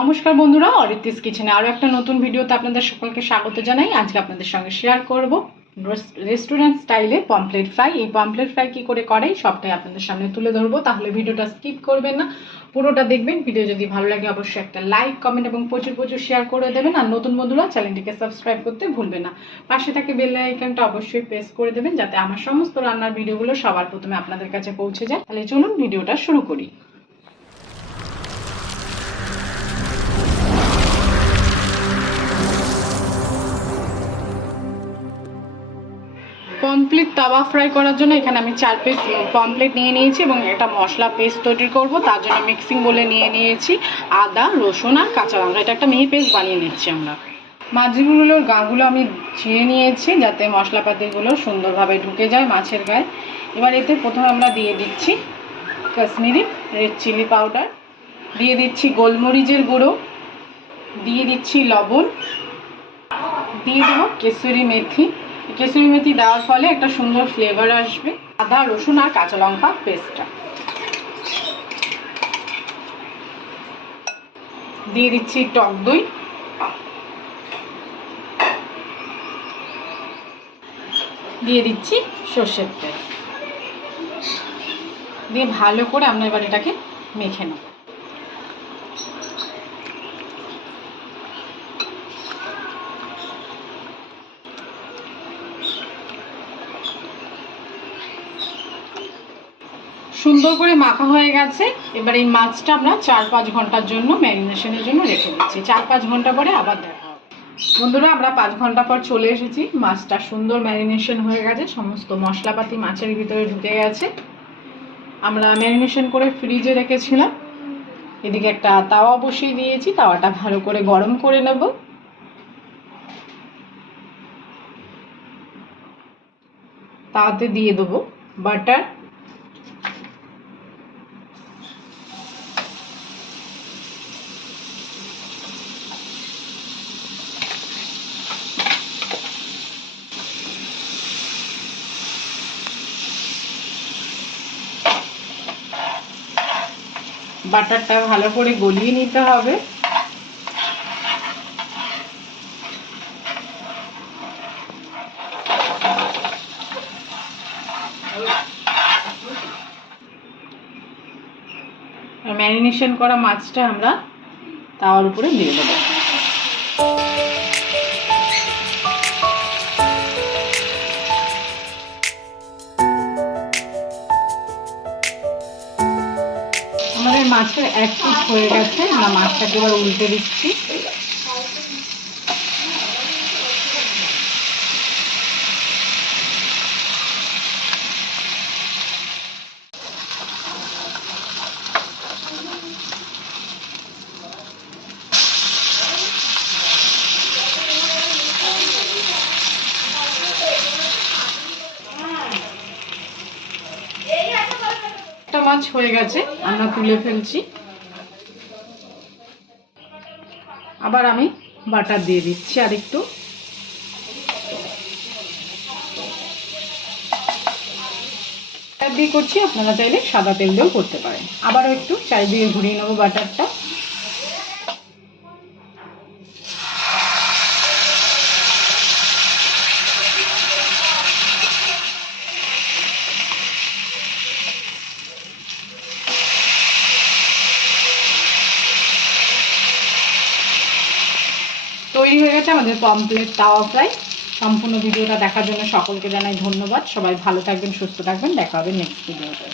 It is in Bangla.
নমস্কার বন্ধুরা, অরিতিস কিচেনে আরও একটা নতুন ভিডিওতে আপনাদের সকলকে স্বাগত জানাই। আজকে আপনাদের সঙ্গে শেয়ার করব রেস্টুরেন্ট স্টাইলে পমফ্লেট ফ্রাই। এই পমফ্লেট ফ্রাই কী করে করে সবটাই আপনাদের সামনে তুলে ধরবো, তাহলে ভিডিওটা স্কিপ করবেন না, পুরোটা দেখবেন। ভিডিও যদি ভালো লাগে অবশ্যই একটা লাইক, কমেন্ট এবং প্রচুর প্রচুর শেয়ার করে দেবেন। আর নতুন বন্ধুরা চ্যানেলটিকে সাবস্ক্রাইব করতে ভুলবেন না। পাশে থাকে বেল আইকনটা অবশ্যই প্রেস করে দেবেন, যাতে আমার সমস্ত রান্নার ভিডিওগুলো সবার প্রথমে আপনাদের কাছে পৌঁছে যায়। তাহলে চলুন ভিডিওটা শুরু করি। পমফ্লেট তাওয়া ফ্রাই করার জন্য এখানে আমি 4 পিস পমফ্লেট নিয়ে নিয়েছি এবং একটা মশলা পেস্ট তৈরি করব। তার জন্য মিক্সিং বলে নিয়ে নিয়েছি আদা, রসুন আর কাঁচা লঙ্কা। এটা একটা মিহি পেস্ট বানিয়ে নিচ্ছি আমরা। মাছগুলোর গাগুলো আমি ছিঁড়ে নিয়েছি যাতে মশলাপাতিগুলো সুন্দরভাবে ঢুকে যায় মাছের গায়ে। এবার এতে প্রথমে আমরা দিয়ে দিচ্ছি কাশ্মীরি রেড চিলি পাউডার, দিয়ে দিচ্ছি গোলমরিচের গুঁড়ো, দিয়ে দিচ্ছি লবণ, দিয়ে দেবো কেসুরি মেথি। কেসুরি মেথি দেওয়ার ফলে একটা সুন্দর ফ্লেভার আসবে। আদা, রসুন আর কাঁচা লঙ্কা পেস্টটা দিয়ে দিচ্ছি, টক দই, দিয়ে দিচ্ছি সর্ষের তেল, দিয়ে ভালো করে আমরা এবার এটাকে মেখে নেব। সুন্দর করে মাখা হয়ে গেছে। এবার এই মাছটা আমরা 4-5 ঘন্টার জন্য ম্যারিনেশনের জন্য রেখে দিচ্ছি। 4-5 ঘন্টা পরে আবার দেখা হবে। বন্ধুরা, আমরা 5 ঘন্টা পর চলে এসেছি। মাছটা সুন্দর ম্যারিনেশন হয়ে গেছে, সমস্ত মশলাপাতি মাছের ভিতরে ঢুকে গেছে। আমরা ম্যারিনেশন করে ফ্রিজে রেখেছিলাম। এদিকে একটা তাওয়া বসিয়ে দিয়েছি, তাওয়াটা ভালো করে গরম করে নেব। তাতে দিয়ে দেবো বাটার, বাটারটা ভালো করে গলিয়ে নিতে হবে। আর ম্যারিনেশন করা মাছটা আমরা তাওয়ার উপরে দিয়ে দেবো। আমাদের মাছের 1 পিস হয়ে গেছে। আমরা মাছটাকে এবার উল্টে দিচ্ছি। একটা মাছ হয়ে গেছে, আমরা তুলে ফেলছি। আবার আমি বাটার দিয়ে দিচ্ছি আর একটু। দিয়ে করছি, আপনারা চাইলে সাদা তেল দিয়েও করতে পারেন। আবারও একটু চারিদিকে ঘুরিয়ে নেবো বাটারটা। তৈরি হয়ে গেছে আমাদের পমফ্লেট তাওয়া ফ্রাই। সম্পূর্ণ ভিডিওটা দেখার জন্য সকলকে জানাই ধন্যবাদ। সবাই ভালো থাকবেন, সুস্থ থাকবেন। দেখা হবে নেক্সট ভিডিওতে।